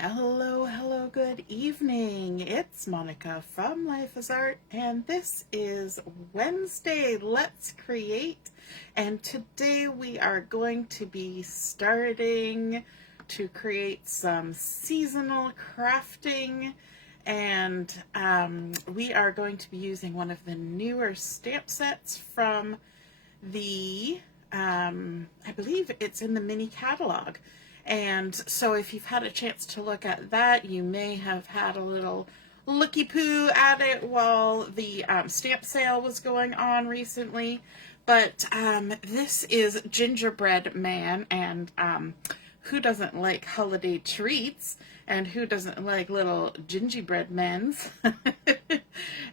Hello, hello, good evening. It's Monica from Life is Art, and this is Wednesday. Let's create. And today we are going to be starting to create some seasonal crafting, and we are going to be using one of the newer stamp sets from the, I believe it's in the mini catalog. And so if you've had a chance to look at that, you may have had a little looky-poo at it while the stamp sale was going on recently. But this is Gingerbread Man, and who doesn't like holiday treats? And who doesn't like little gingerbread men's?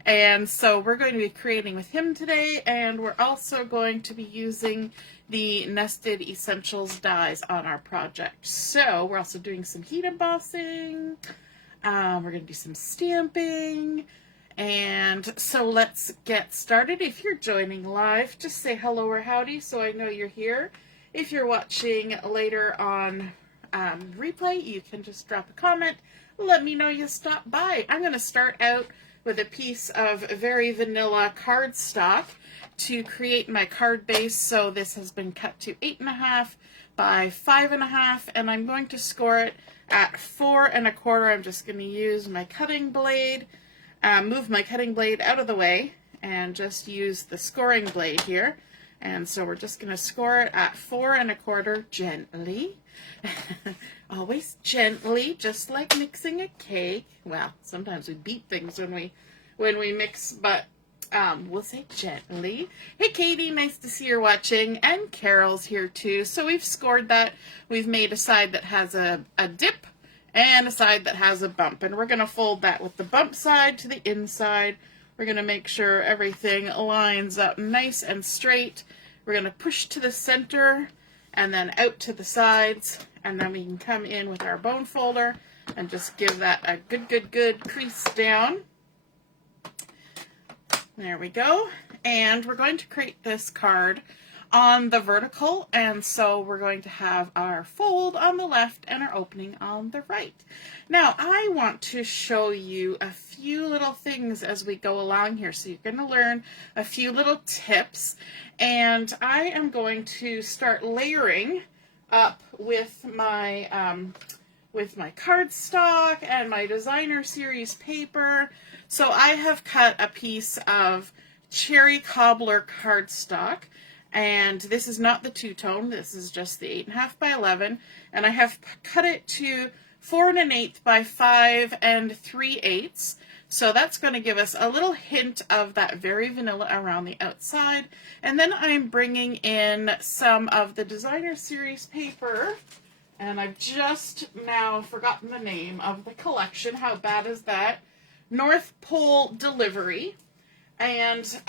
And so we're going to be creating with him today, and we're also going to be using the Nested Essentials dies on our project. So we're also doing some heat embossing. We're going to do some stamping. And so let's get started. If you're joining live, just say hello or howdy so I know you're here. If you're watching later on replay, you can just drop a comment. Let me know you stopped by. I'm going to start out with a piece of very vanilla cardstock to create my card base. So this has been cut to 8.5 by 5.5, and I'm going to score it at 4 1/4. I'm just going to use my cutting blade, move my cutting blade out of the way, and just use the scoring blade here. And so we're just going to score it at 4 1/4 gently. Always gently, just like mixing a cake. Well, sometimes we beat things when we mix, but we'll say gently. Hey Katie, nice to see you're watching, and Carol's here too. So we've scored that. We've made a side that has a dip and a side that has a bump, and we're going to fold that with the bump side to the inside. We're going to make sure everything lines up nice and straight. We're going to push to the center and then out to the sides, and then we can come in with our bone folder and just give that a good crease down. There we go. And we're going to create this card on the vertical, and so we're going to have our fold on the left and our opening on the right. Now, I want to show you a few little things as we go along here, so you're going to learn a few little tips, and I am going to start layering up with my cardstock and my designer series paper. So I have cut a piece of cherry cobbler cardstock, and this is not the two-tone, this is just the 8.5 by 11, and I have cut it to 4 1/8 by 5 3/8. So that's going to give us a little hint of that very vanilla around the outside. And then I'm bringing in some of the designer series paper, and I've just now forgotten the name of the collection. How bad is that? North Pole Delivery. And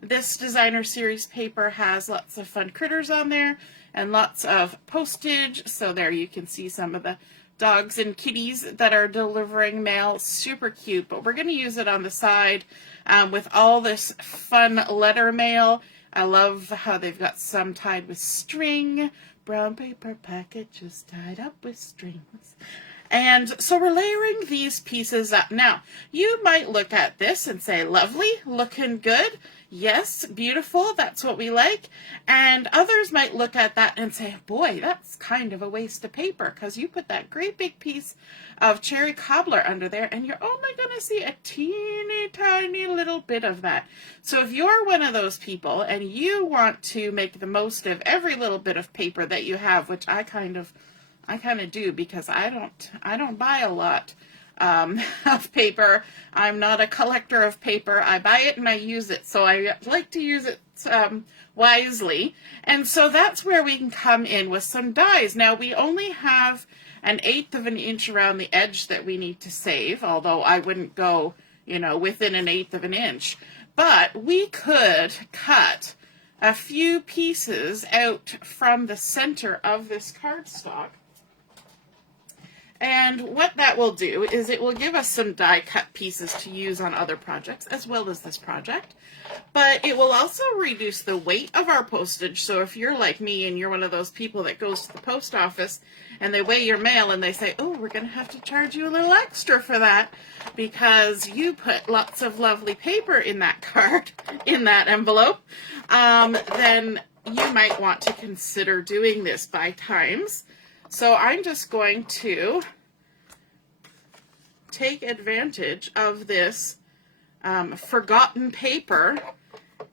this designer series paper has lots of fun critters on there and lots of postage. So there you can see some of the dogs and kitties that are delivering mail. Super cute, but we're going to use it on the side with all this fun letter mail. I love how they've got some tied with string, brown paper packages tied up with strings. And so we're layering these pieces up. Now, you might look at this and say, lovely, looking good. Yes, beautiful, that's what we like. And others might look at that and say, boy, that's kind of a waste of paper, because you put that great big piece of cherry cobbler under there and you're only going to see a teeny tiny little bit of that. So if you're one of those people and you want to make the most of every little bit of paper that you have, which I kind of do, because I don't buy a lot of paper. I'm not a collector of paper. I buy it and I use it, so I like to use it wisely. And so that's where we can come in with some dies. Now, we only have 1/8 of an inch around the edge that we need to save, although I wouldn't go, within 1/8 of an inch. But we could cut a few pieces out from the center of this cardstock. And what that will do is it will give us some die cut pieces to use on other projects as well as this project. But it will also reduce the weight of our postage. So if you're like me and you're one of those people that goes to the post office and they weigh your mail and they say, oh, we're going to have to charge you a little extra for that because you put lots of lovely paper in that card, in that envelope, then you might want to consider doing this by times. So I'm just going to take advantage of this forgotten paper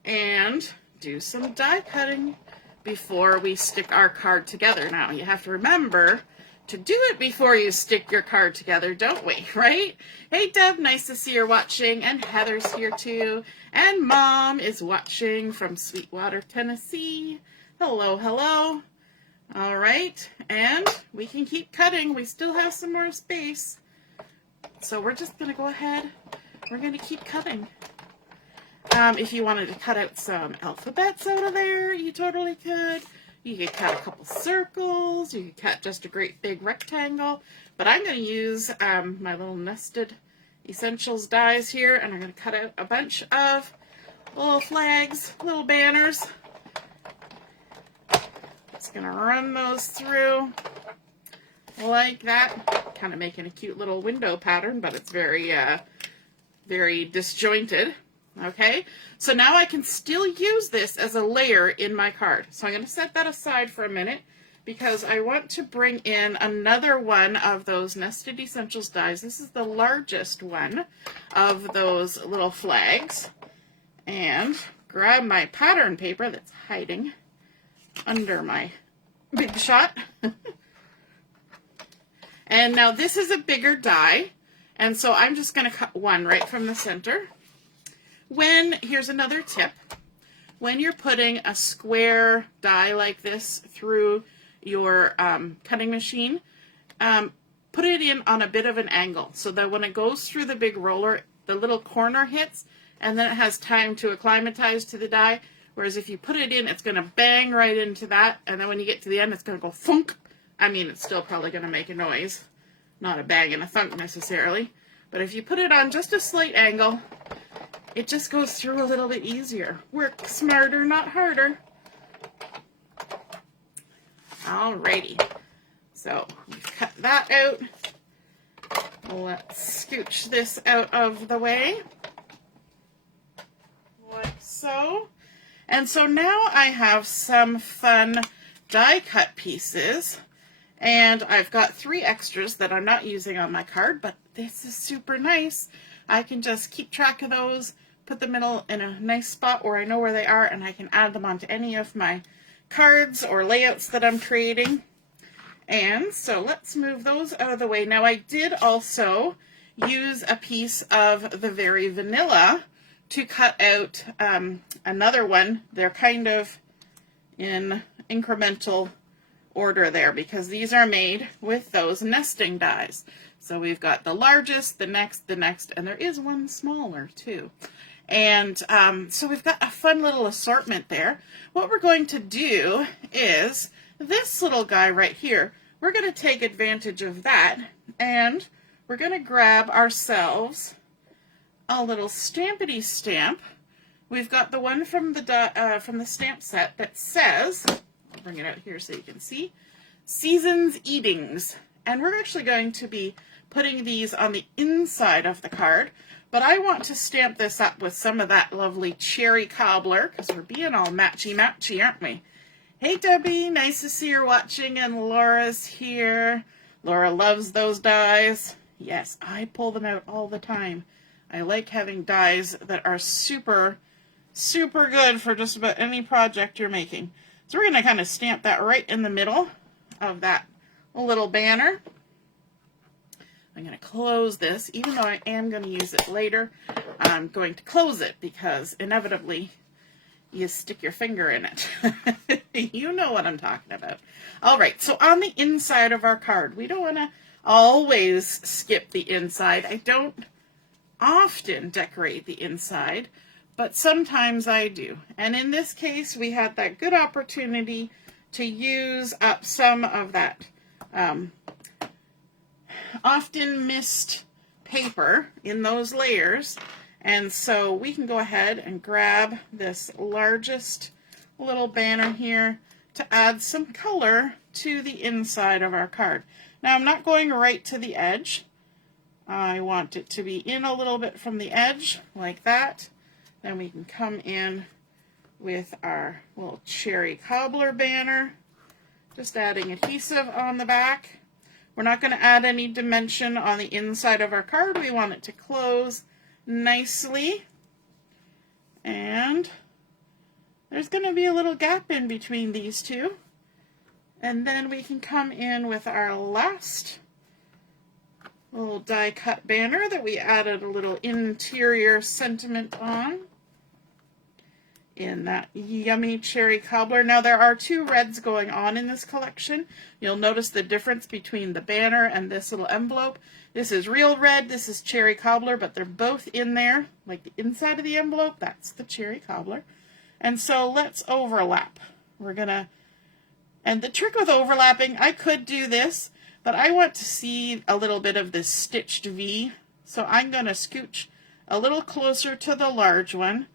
and do some die cutting before we stick our card together. Now, you have to remember to do it before you stick your card together, don't we? Right? Hey, Deb, nice to see you're watching. And Heather's here too. And Mom is watching from Sweetwater, Tennessee. Hello, hello. All right, and we can keep cutting. We still have some more space. So we're just going to go ahead. We're going to keep cutting. If you wanted to cut out some alphabets out of there, you totally could. You could cut a couple circles. You could cut just a great big rectangle. But I'm going to use my little nested essentials dies here, and I'm going to cut out a bunch of little flags, little banners. Just going to run those through like that. Kind of making a cute little window pattern, but it's very, very disjointed. Okay, so now I can still use this as a layer in my card. So I'm going to set that aside for a minute because I want to bring in another one of those Nested Essentials dies. This is the largest one of those little flags. And grab my pattern paper that's hiding under my Big Shot. And now this is a bigger die, and so I'm just going to cut one right from the center. Here's another tip, when you're putting a square die like this through your cutting machine, put it in on a bit of an angle so that when it goes through the big roller, the little corner hits, and then it has time to acclimatize to the die. Whereas if you put it in, it's going to bang right into that, and then when you get to the end, it's going to go thunk. I mean, it's still probably going to make a noise. Not a bang and a thunk necessarily. But if you put it on just a slight angle, it just goes through a little bit easier. Work smarter, not harder. Alrighty. So, we've cut that out. Let's scooch this out of the way. Like so. And so now I have some fun die cut pieces. And I've got 3 extras that I'm not using on my card, but this is super nice. I can just keep track of those, put them in a nice spot where I know where they are, and I can add them onto any of my cards or layouts that I'm creating. And so let's move those out of the way. Now I did also use a piece of the Very Vanilla to cut out another one. They're kind of in incremental order there because these are made with those nesting dies. So we've got the largest, the next, and there is one smaller too. And so we've got a fun little assortment there. What we're going to do is this little guy right here, we're going to take advantage of that, and we're going to grab ourselves a little Stampity Stamp. We've got the one from the stamp set that says, I'll bring it out here so you can see, Season's Eatings. And we're actually going to be putting these on the inside of the card, but I want to stamp this up with some of that lovely cherry cobbler because we're being all matchy-matchy, aren't we? Hey Debbie, nice to see you're watching, and Laura's here. Laura loves those dies. Yes, I pull them out all the time. I like having dies that are super, super good for just about any project you're making. So we're going to kind of stamp that right in the middle of that little banner. I'm going to close this, even though I am going to use it later. I'm going to close it because inevitably you stick your finger in it. You know what I'm talking about. All right, so on the inside of our card, we don't want to always skip the inside. I don't often decorate the inside, but sometimes I do. And in this case, we had that good opportunity to use up some of that often missed paper in those layers. And so we can go ahead and grab this largest little banner here to add some color to the inside of our card. Now I'm not going right to the edge. I want it to be in a little bit from the edge, like that. Then we can come in with our little cherry cobbler banner, just adding adhesive on the back. We're not going to add any dimension on the inside of our card. We want it to close nicely. And there's going to be a little gap in between these two. And then we can come in with our last little die cut banner that we added a little interior sentiment on in that yummy cherry cobbler. Now there are two reds going on in this collection. You'll notice the difference between the banner and this little envelope. This is real red, this is cherry cobbler, but they're both in there, like the inside of the envelope, that's the cherry cobbler. And so let's overlap. And the trick with overlapping, I could do this, but I want to see a little bit of this stitched V. So I'm going to scooch a little closer to the large one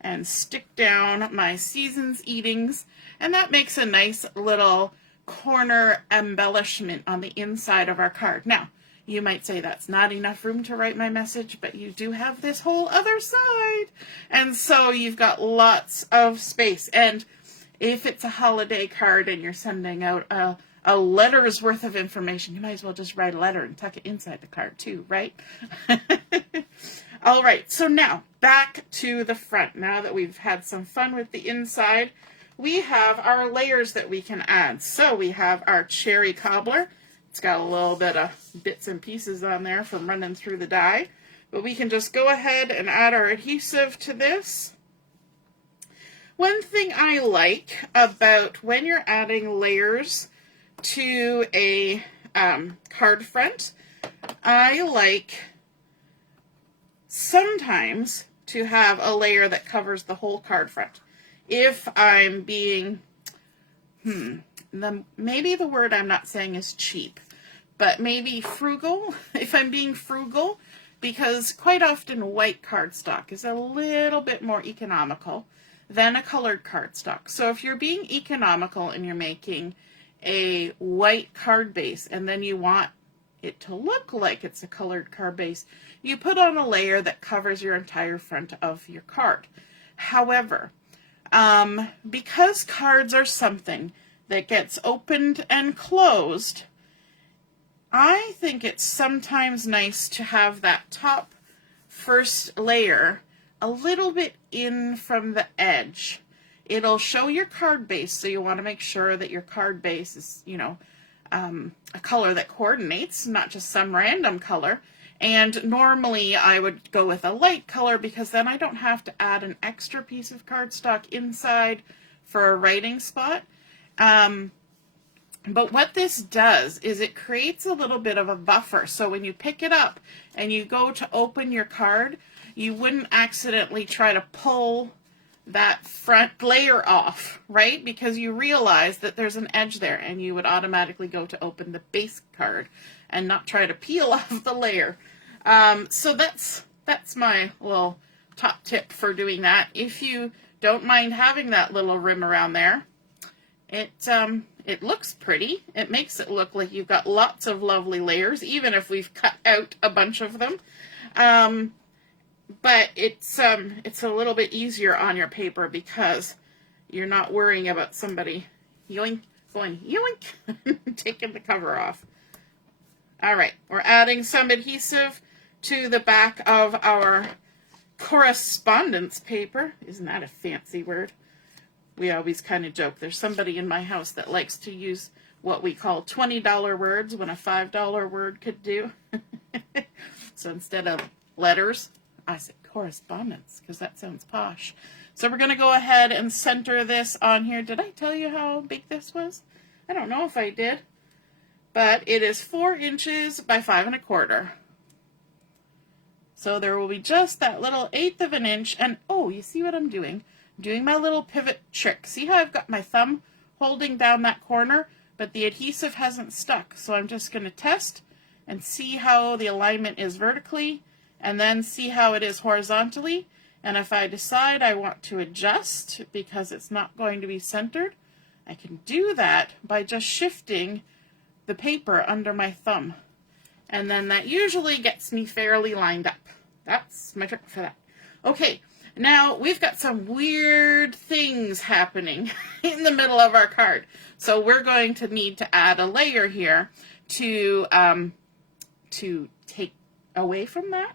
and stick down my Season's Eatings. And that makes a nice little corner embellishment on the inside of our card. Now, you might say that's not enough room to write my message, but you do have this whole other side. And so you've got lots of space. And if it's a holiday card and you're sending out a letter's worth of information, you might as well just write a letter and tuck it inside the card too, right? All right, so now back to the front. Now that we've had some fun with the inside, we have our layers that we can add. So we have our cherry cobbler. It's got a little bit of bits and pieces on there from running through the die. But we can just go ahead and add our adhesive to this. One thing I like about when you're adding layers to a card front, I like sometimes to have a layer that covers the whole card front. If I'm being, maybe the word I'm not saying is cheap, but maybe frugal, if I'm being frugal, because quite often white cardstock is a little bit more economical than a colored cardstock. So if you're being economical and you're making a white card base and then you want it to look like it's a colored card base, you put on a layer that covers your entire front of your card. However, because cards are something that gets opened and closed, I think it's sometimes nice to have that top first layer a little bit in from the edge. It'll show your card base, so you want to make sure that your card base is, a color that coordinates, not just some random color. And normally I would go with a light color because then I don't have to add an extra piece of cardstock inside for a writing spot. But what this does is it creates a little bit of a buffer. So when you pick it up and you go to open your card, you wouldn't accidentally try to pull that front layer off, right? Because you realize that there's an edge there and you would automatically go to open the base card and not try to peel off the layer. So that's my little top tip for doing that. If you don't mind having that little rim around there, it looks pretty. It makes it look like you've got lots of lovely layers, even if we've cut out a bunch of them. But it's a little bit easier on your paper because you're not worrying about somebody yoink, going yoink, taking the cover off. All right, we're adding some adhesive to the back of our correspondence paper. Isn't that a fancy word? We always kind of joke. There's somebody in my house that likes to use what we call $20 words when a $5 word could do. So instead of letters, I said correspondence because that sounds posh. So we're going to go ahead and center this on here. Did I tell you how big this was? I don't know if I did. But it is 4 inches by 5 1/4. So there will be just that little 1/8 of an inch. And oh, you see what I'm doing? I'm doing my little pivot trick. See how I've got my thumb holding down that corner, but the adhesive hasn't stuck. So I'm just going to test and see how the alignment is vertically, and then see how it is horizontally. And if I decide I want to adjust because it's not going to be centered, I can do that by just shifting the paper under my thumb. And then that usually gets me fairly lined up. That's my trick for that. Okay, now we've got some weird things happening in the middle of our card. So we're going to need to add a layer here to take away from that,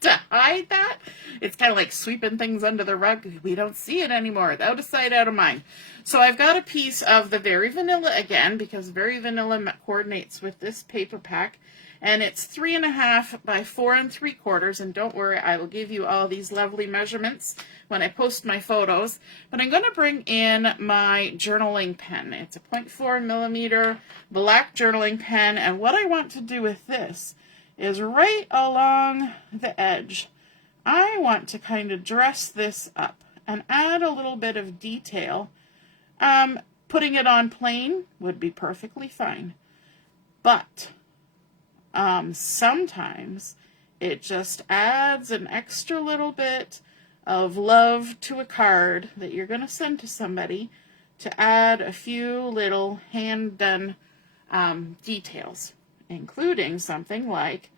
to hide that. It's kind of like sweeping things under the rug. We don't see it anymore. Out of sight, out of mind. So I've got a piece of the Very Vanilla again, because Very Vanilla coordinates with this paper pack. And it's 3.5 by 4 3/4. And don't worry, I will give you all these lovely measurements when I post my photos. But I'm going to bring in my journaling pen. It's a 0.4 millimeter black journaling pen. And what I want to do with this is right along the edge, I want to kind of dress this up and add a little bit of detail. Putting it on plain would be perfectly fine. But sometimes it just adds an extra little bit of love to a card that you're going to send to somebody, to add a few little hand-done details, including something like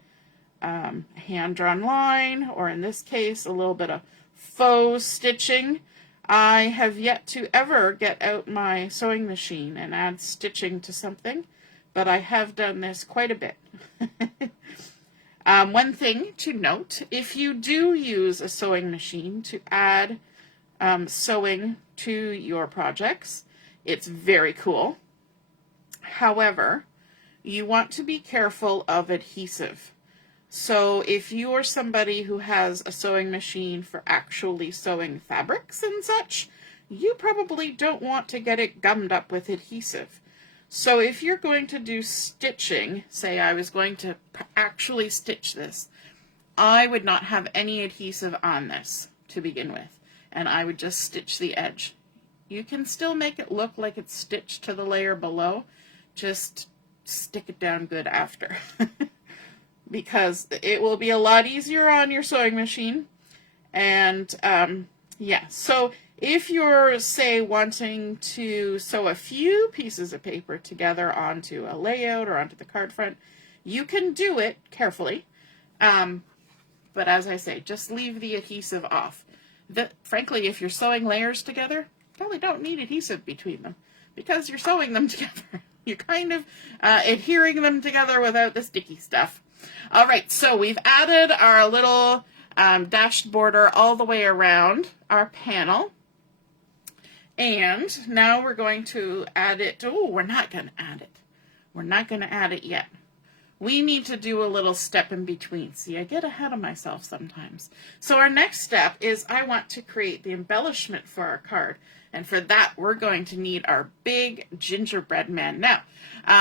a hand-drawn line, or in this case, a little bit of faux stitching. I have yet to ever get out my sewing machine and add stitching to something, but I have done this quite a bit. One thing to note, if you do use a sewing machine to add sewing to your projects, it's very cool. However, you want to be careful of adhesive. So if you are somebody who has a sewing machine for actually sewing fabrics and such, you probably don't want to get it gummed up with adhesive. So if you're going to do stitching, say I was going to actually stitch this, I would not have any adhesive on this to begin with, and I would just stitch the edge. You can still make it look like it's stitched to the layer below, just stick it down good after. Because it will be a lot easier on your sewing machine. And yeah, so if you're, say, wanting to sew a few pieces of paper together onto a layout or onto the card front, you can do it carefully. But as I say, just leave the adhesive off. Frankly, if you're sewing layers together, you probably don't need adhesive between them, because you're sewing them together. You're kind of adhering them together without the sticky stuff. All right, so we've added our little dashed border all the way around our panel. And now we're going to add it. Oh, we're not going to add it. We're not going to add it yet. We need to do a little step in between. See, I get ahead of myself sometimes. So our next step is I want to create the embellishment for our card. And for that, we're going to need our big Gingerbread Man. Now,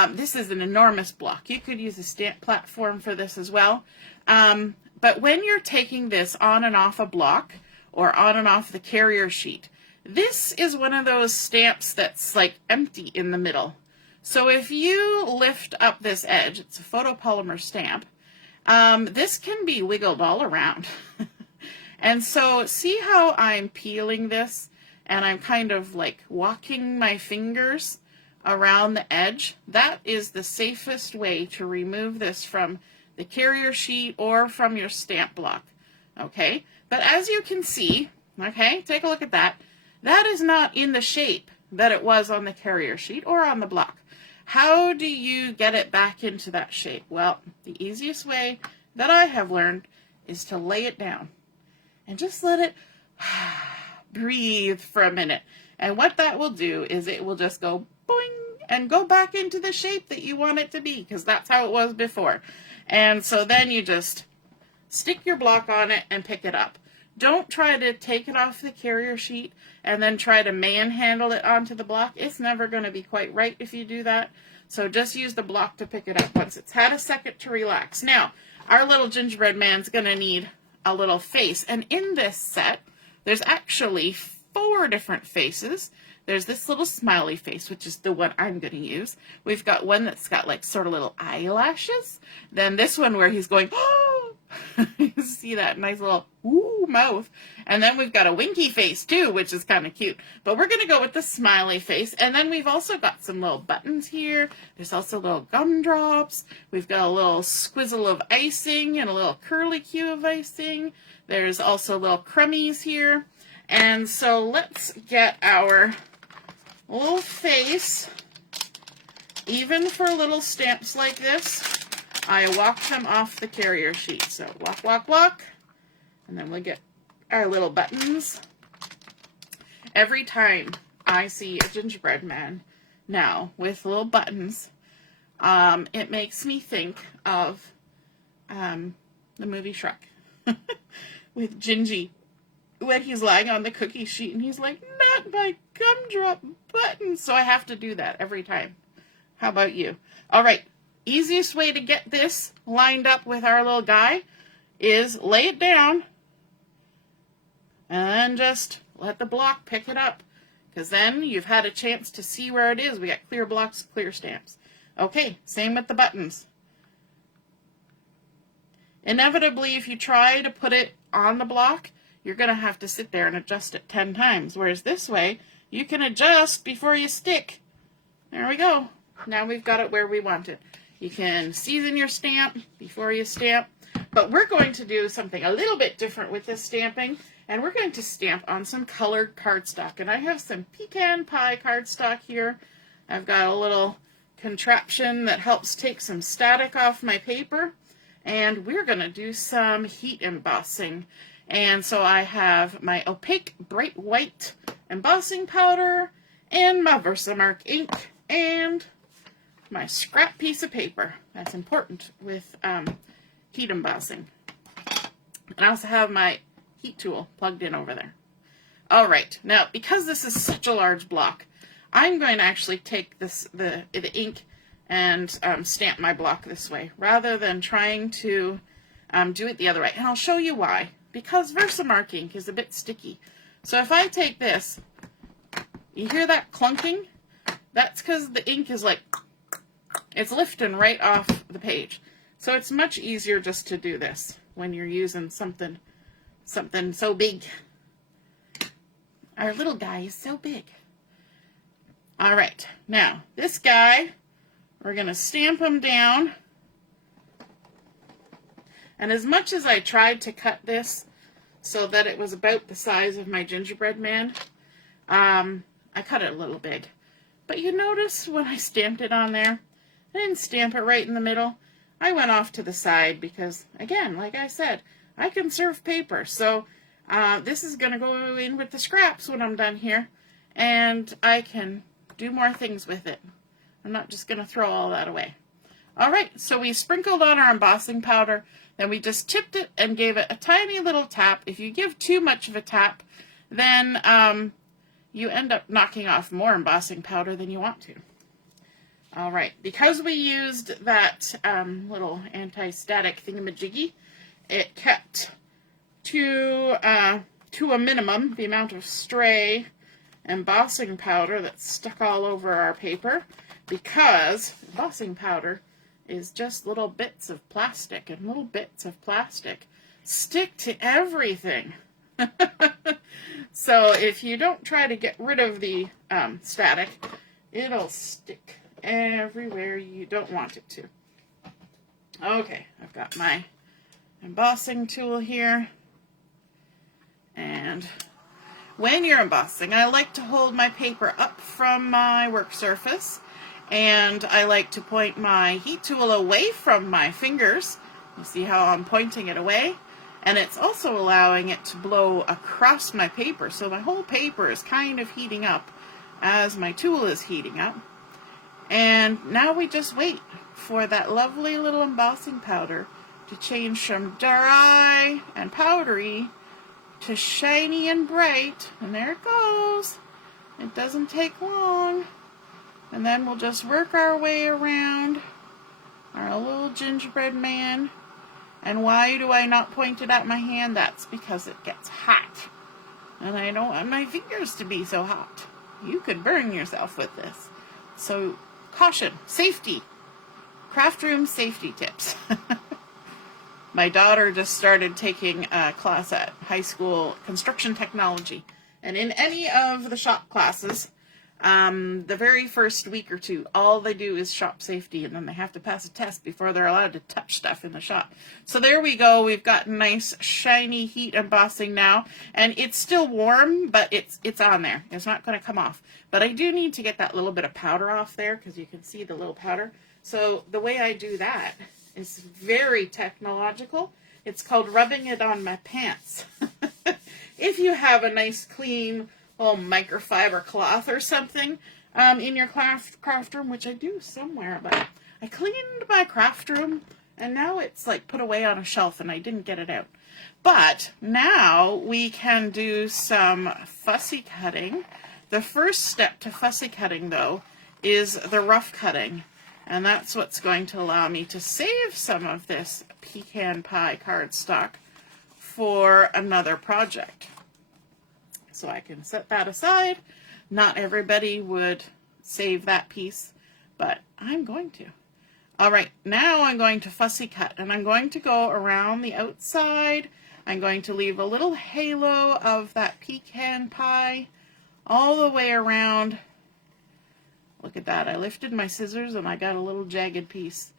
this is an enormous block. You could use a stamp platform for this as well. But when you're taking this on and off a block or on and off the carrier sheet, this is one of those stamps that's like empty in the middle. So if you lift up this edge, it's a photopolymer stamp, this can be wiggled all around. And so see how I'm peeling this? And I'm kind of like walking my fingers around the edge. That is the safest way to remove this from the carrier sheet or from your stamp block. Okay, but as you can see, okay, take a look at that. That is not in the shape that it was on the carrier sheet or on the block. How do you get it back into that shape? Well, the easiest way that I have learned is to lay it down and just let it breathe for a minute. And what that will do is it will just go boing and go back into the shape that you want it to be, because that's how it was before. And so then you just stick your block on it and pick it up. Don't try to take it off the carrier sheet and then try to manhandle it onto the block. It's never going to be quite right if you do that. So just use the block to pick it up once it's had a second to relax. Now, our little gingerbread man's going to need a little face. And in this set, there's actually 4 different faces There's this little smiley face, which is the one I'm going to use. We've got one that's got like sort of little eyelashes. Then this one where he's going, oh, you see that nice little ooh mouth. And then we've got a winky face too, which is kind of cute. But we're going to go with the smiley face. And then we've also got some little buttons here. There's also little gumdrops. We've got a little squizzle of icing and a little curlicue of icing. There's also little crummies here. And so let's get our little face. Even for little stamps like this, I walk them off the carrier sheet. So walk, walk, walk. And then we'll get our little buttons. Every time I see a gingerbread man now with little buttons, it makes me think of the movie Shrek with Gingy, when he's lying on the cookie sheet and he's like, not my gumdrop buttons. So I have to do that every time. How about you? All right, easiest way to get this lined up with our little guy is lay it down and then just let the block pick it up, because then you've had a chance to see where it is. We got clear blocks, clear stamps. Okay, same with the buttons. Inevitably, if you try to put it on the block, you're going to have to sit there and adjust it 10 times. Whereas this way, you can adjust before you stick. There we go. Now we've got it where we want it. You can season your stamp before you stamp. But we're going to do something a little bit different with this stamping. And we're going to stamp on some colored cardstock. And I have some Pecan Pie cardstock here. I've got a little contraption that helps take some static off my paper. And we're going to do some heat embossing. And so I have my opaque bright white embossing powder and my Versamark ink and my scrap piece of paper. That's important with heat embossing. And I also have my heat tool plugged in over there. All right, now because this is such a large block, I'm going to actually take the ink and stamp my block this way rather than trying to do it the other way. And I'll show you why. Because Versamark ink is a bit sticky. So if I take this, you hear that clunking? That's because the ink is like, it's lifting right off the page. So it's much easier just to do this when you're using something so big. Our little guy is so big. All right, now this guy, we're going to stamp him down. And as much as I tried to cut this so that it was about the size of my gingerbread man, I cut it a little big. But you notice when I stamped it on there, I didn't stamp it right in the middle. I went off to the side because, again, like I said, I conserve paper. So this is going to go in with the scraps when I'm done here, and I can do more things with it. I'm not just going to throw all that away. All right, so we sprinkled on our embossing powder. Then we just tipped it and gave it a tiny little tap. If you give too much of a tap, then you end up knocking off more embossing powder than you want to. All right, because we used that little anti-static thingamajiggy, it kept to a minimum the amount of stray embossing powder that's stuck all over our paper, because embossing powder is just little bits of plastic, and little bits of plastic stick to everything. So if you don't try to get rid of the static, it'll stick everywhere you don't want it to. Okay, I've got my embossing tool here. And when you're embossing, I like to hold my paper up from my work surface, and I like to point my heat tool away from my fingers. You see how I'm pointing it away? And it's also allowing it to blow across my paper, so my whole paper is kind of heating up as my tool is heating up. And now we just wait for that lovely little embossing powder to change from dry and powdery to shiny and bright. And there it goes. It doesn't take long. And then we'll just work our way around our little gingerbread man. And why do I not point it at my hand? That's because it gets hot. And I don't want my fingers to be so hot. you could burn yourself with this. So caution, safety, craft room safety tips. My daughter just started taking a class at high school, construction technology. And in any of the shop classes, the very first week or two, all they do is shop safety, and then they have to pass a test before they're allowed to touch stuff in the shop. So there we go. We've got nice shiny heat embossing now, and it's still warm, but it's on there. It's not going to come off. But I do need to get that little bit of powder off there, because you can see the little powder. So the way I do that is very technological. It's called rubbing it on my pants. If you have a nice clean microfiber cloth or something in your craft room, which I do somewhere, but I cleaned my craft room and now it's like put away on a shelf and I didn't get it out. But now we can do some fussy cutting. The first step to fussy cutting, though, is the rough cutting. And that's what's going to allow me to save some of this Pecan Pie cardstock for another project. So I can set that aside. Not everybody would save that piece, but I'm going to. All right, now I'm going to fussy cut, and I'm going to go around the outside. I'm going to leave a little halo of that pecan pie all the way around. Look at that. I lifted my scissors and I got a little jagged piece.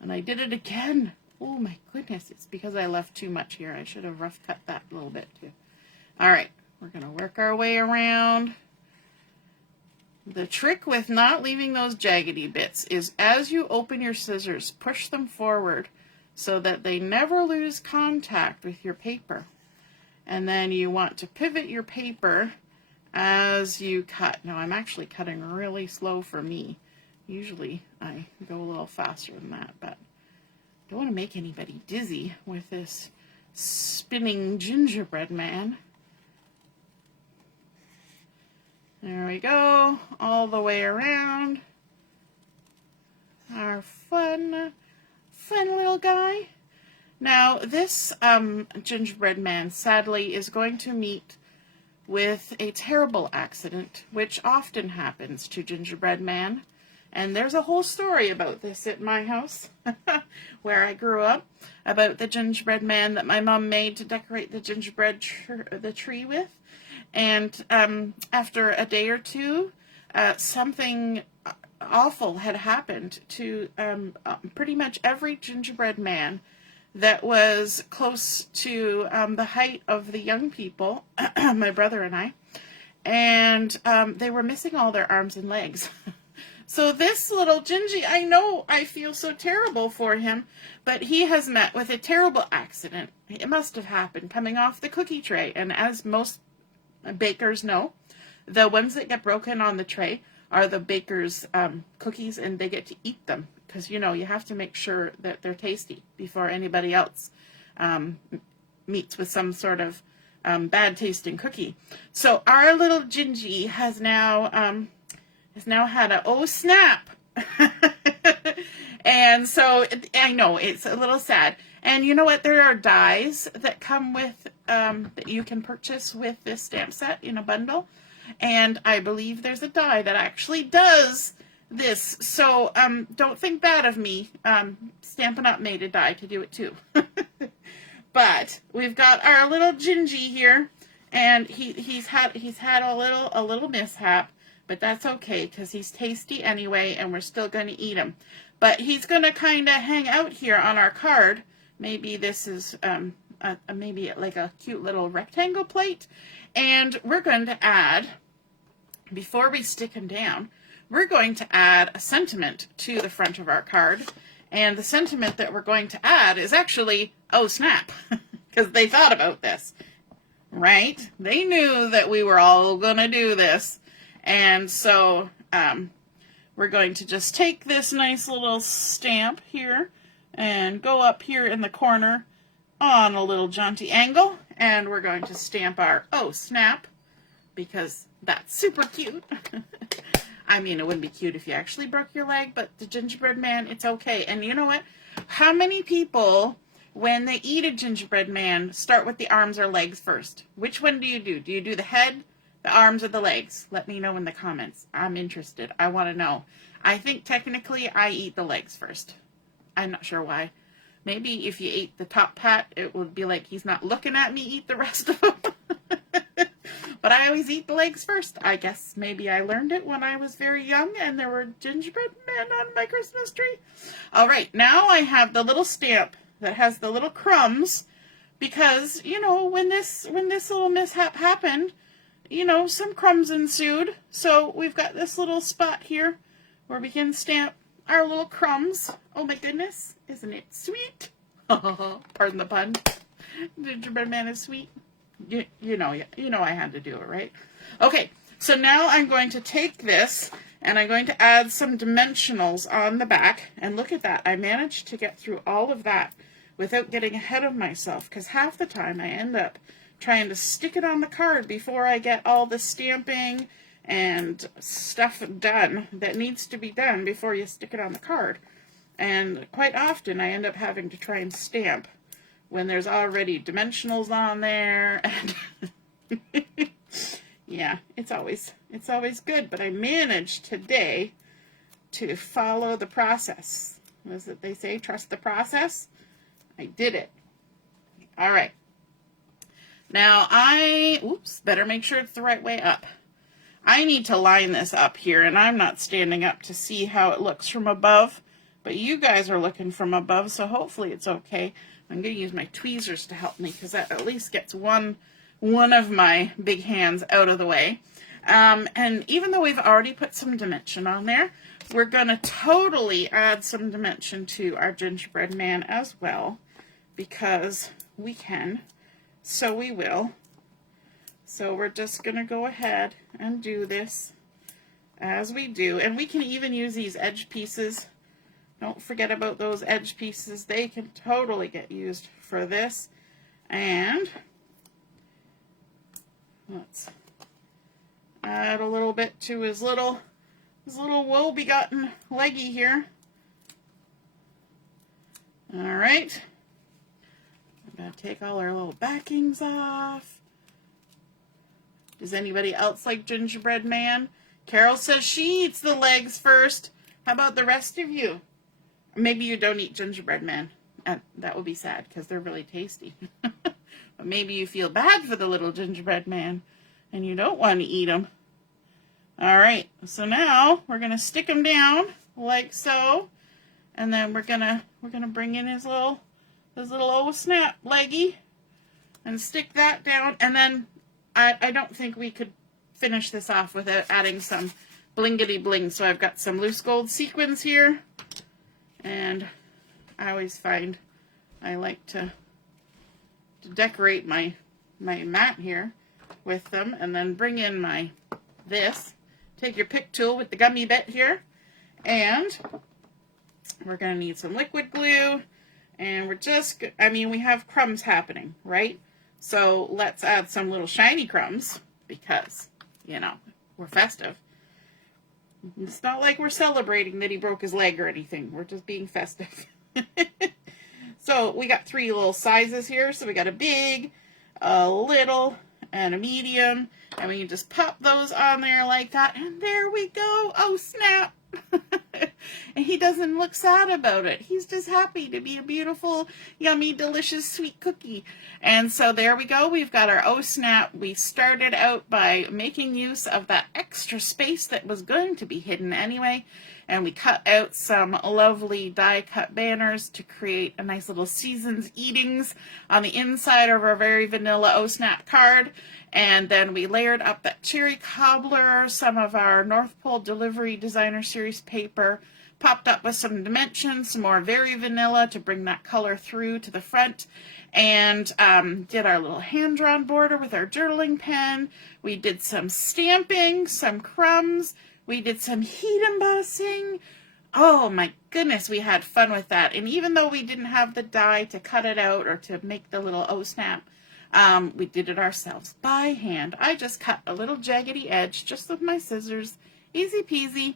And I did it again. Oh my goodness. It's because I left too much here. I should have rough cut that a little bit too. All right. We're going to work our way around. The trick with not leaving those jaggedy bits is as you open your scissors, push them forward so that they never lose contact with your paper. And then you want to pivot your paper as you cut. Now I'm actually cutting really slow for me. Usually I go a little faster than that, but don't want to make anybody dizzy with this spinning gingerbread man. There we go, all the way around. Our fun little guy. Now this gingerbread man sadly is going to meet with a terrible accident, which often happens to gingerbread man. And there's a whole story about this at my house, where I grew up, about the gingerbread man that my mom made to decorate the gingerbread tree with. And after a day or two, something awful had happened to pretty much every gingerbread man that was close to the height of the young people, my brother and I, and they were missing all their arms and legs. So this little Gingy, I know I feel so terrible for him, but he has met with a terrible accident. It must have happened coming off the cookie tray, and as most bakers know, the ones that get broken on the tray are the baker's cookies, and they get to eat them. Because, you know, you have to make sure that they're tasty before anybody else meets with some sort of bad tasting cookie. So our little Gingy has now had a oh snap. And so I know it's a little sad. And you know what? There are dies that come with that you can purchase with this stamp set in a bundle. And I believe there's a die that actually does this. So don't think bad of me. Stampin' Up! Made a die to do it too. But we've got our little Gingy here, and he's had a little mishap, but that's okay because he's tasty anyway, and we're still going to eat him. But he's going to kind of hang out here on our card. Maybe this is maybe like a cute little rectangle plate, and we're going to add, before we stick him down, we're going to add a sentiment to the front of our card. And the sentiment that we're going to add is actually, oh snap, because they thought about this, right? They knew that we were all going to do this. And so we're going to just take this nice little stamp here and go up here in the corner on a little jaunty angle. And we're going to stamp our oh snap, because that's super cute. I mean, it wouldn't be cute if you actually broke your leg, but the gingerbread man, it's okay. And you know what? How many people, when they eat a gingerbread man, start with the arms or legs first? Which one do you do? Do you do the head, The arms or the legs? Let me know in the comments. I'm interested. I want to know. I think technically I eat the legs first. I'm not sure why. Maybe if you ate the top part, it would be like he's not looking at me eat the rest of them. But I always eat the legs first. I guess maybe I learned it when I was very young and there were gingerbread men on my Christmas tree. All right, now I have the little stamp that has the little crumbs because, you know, when this little mishap happened, you know, some crumbs ensued. So we've got this little spot here where we can stamp our little crumbs. Oh my goodness, isn't it sweet? Pardon the pun. Gingerbread man is sweet. You know I had to do it, right? Okay, so now I'm going to take this and I'm going to add some dimensionals on the back. And look at that. I managed to get through all of that without getting ahead of myself, because half the time I end up trying to stick it on the card before I get all the stamping and stuff done that needs to be done before you stick it on the card. And quite often I end up having to try and stamp when there's already dimensionals on there, and yeah, it's always good. But I managed today to follow the process. What is it they say? Trust the process. I did it. All right. Now better make sure it's the right way up. I need to line this up here, and I'm not standing up to see how it looks from above, but you guys are looking from above, so hopefully it's okay. I'm going to use my tweezers to help me, because that at least gets one of my big hands out of the way. And even though we've already put some dimension on there, we're going to totally add some dimension to our gingerbread man as well, because we can, so we will. So we're just going to go ahead and do this as we do. And we can even use these edge pieces. Don't forget about those edge pieces. They can totally get used for this. And let's add a little bit to his little woe-begotten leggy here. All right. I'm going to take all our little backings off. Does anybody else like gingerbread man? Carol says she eats the legs first. How about the rest of you? Maybe you don't eat gingerbread man. That would be sad because they're really tasty. But maybe you feel bad for the little gingerbread man and you don't want to eat them. All right, so now we're gonna stick him down like so, and then we're gonna bring in his little oh snap leggy and stick that down. And then I don't think we could finish this off without adding some blingity bling. So I've got some loose gold sequins here. And I always find I like to decorate my mat here with them, and then bring in this. Take your pick tool with the gummy bit here, and we're going to need some liquid glue, and we have crumbs happening, right? So let's add some little shiny crumbs because, you know, we're festive. It's not like we're celebrating that he broke his leg or anything. We're just being festive. So we got 3 little sizes here. So we got a big, a little, and a medium. And we can just pop those on there like that. And there we go. Oh, snap. And he doesn't look sad about it. He's just happy to be a beautiful, yummy, delicious, sweet cookie. And so there we go. We've got our oh snap. We started out by making use of that extra space that was going to be hidden anyway. And we cut out some lovely die-cut banners to create a nice little Seasons Eatings on the inside of our very vanilla oh snap card. And then we layered up that cherry cobbler, some of our North Pole Delivery Designer Series paper, popped up with some dimensions, some more very vanilla to bring that color through to the front, and did our little hand-drawn border with our journaling pen. We did some stamping, some crumbs. We did some heat embossing. Oh my goodness, we had fun with that. And even though we didn't have the die to cut it out or to make the little oh snap, we did it ourselves by hand. I just cut a little jaggedy edge just with my scissors. Easy peasy.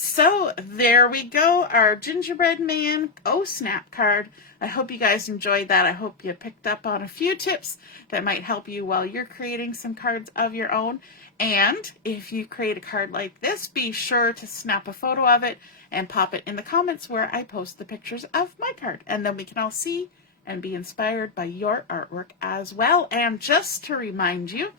So there we go, our Gingerbread Man Oh Snap card. I hope you guys enjoyed that. I hope you picked up on a few tips that might help you while you're creating some cards of your own. And if you create a card like this, be sure to snap a photo of it and pop it in the comments where I post the pictures of my card. And then we can all see and be inspired by your artwork as well. And just to remind you,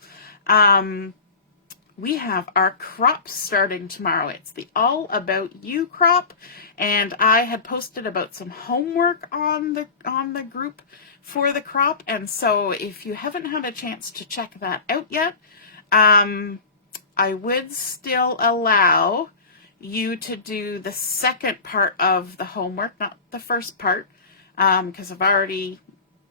we have our crop starting tomorrow. It's the All About You crop, and I had posted about some homework on the group for the crop, and so if you haven't had a chance to check that out yet, I would still allow you to do the second part of the homework, not the first part, because I've already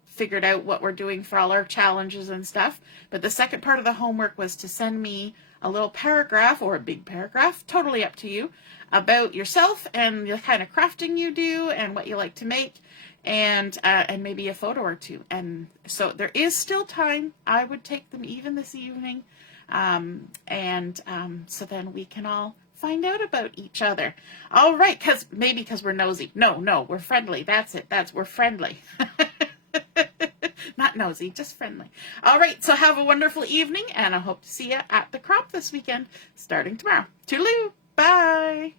figured out what we're doing for all our challenges and stuff. But the second part of the homework was to send me a little paragraph or a big paragraph, totally up to you, about yourself and the kind of crafting you do and what you like to make, and maybe a photo or two. And so there is still time. I would take them even this evening, so then we can all find out about each other. All right, because we're nosy. No, we're friendly. That's it. We're friendly. Not nosy, just friendly. All right, so have a wonderful evening, and I hope to see you at the crop this weekend, starting tomorrow. Toodaloo! Bye!